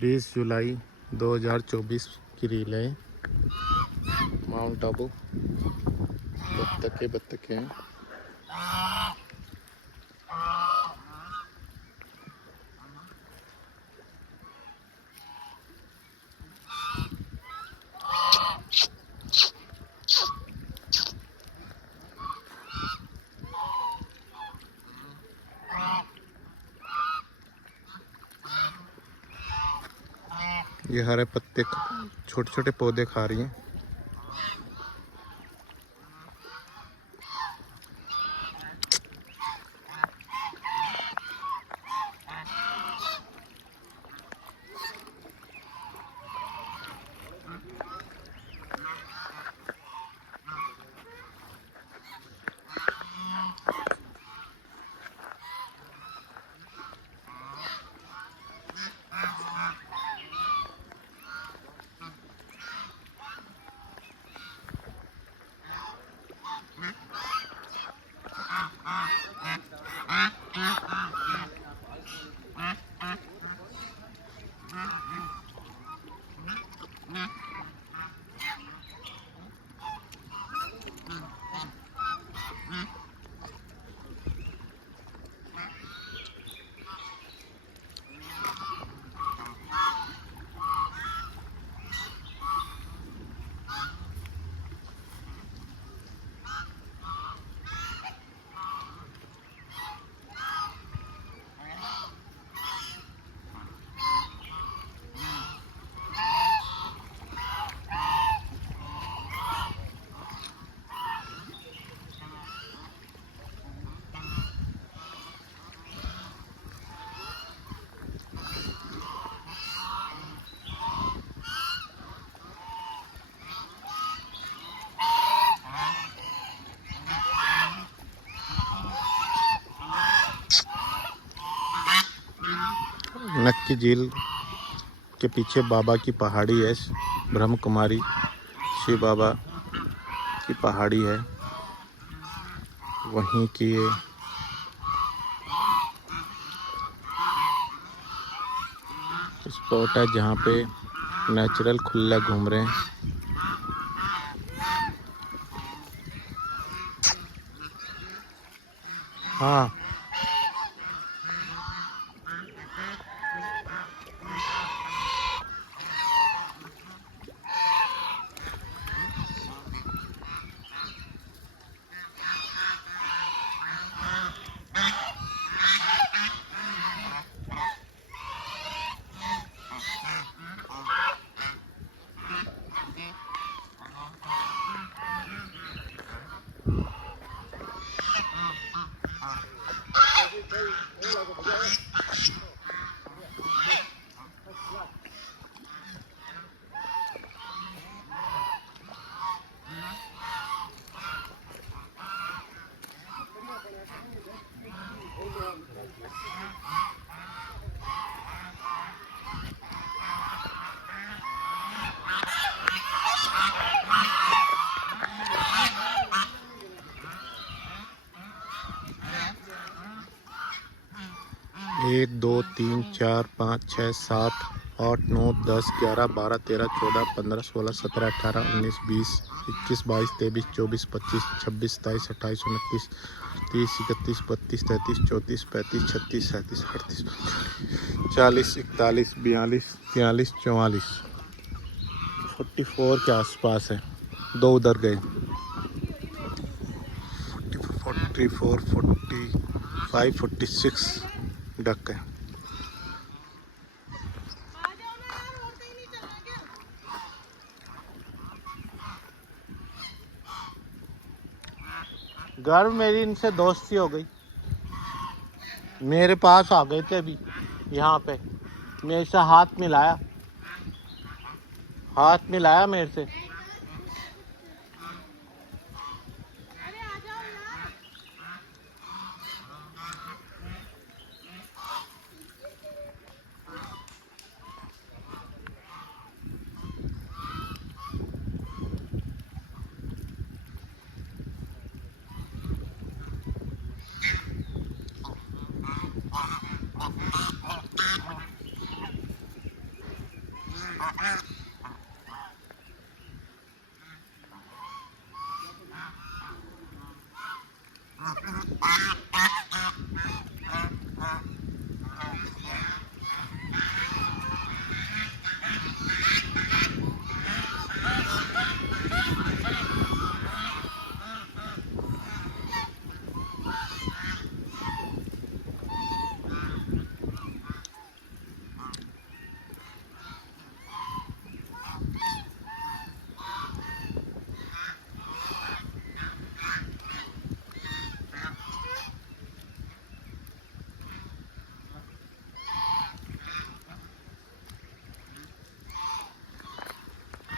20 जुलाई 2024 की रील है। माउंट आबू बत्तखें हैं। ये हरे पत्ते छोटे छोटे पौधे खा रही हैं। नक्की झील के पीछे बाबा की पहाड़ी है, ब्रह्म कुमारी शिव बाबा की पहाड़ी है। वहीं की स्पॉट है जहाँ पे नेचुरल खुला घूम रहे हैं। हाँ, एक दो तीन चार 5 6 7 8 9 10 11 12 13 14 15 16 17 18 19 20 21 22 23 24 25 26 27 28 29 30 31 32 33 34 35 36 37 38 40 41 42 43 44 44 के आसपास है। दो उधर गए। 44 45 46 डक है। घर मेरी इनसे दोस्ती हो गई, मेरे पास आ गए थे अभी यहाँ पे, मेरे से हाथ मिलाया मेरे से।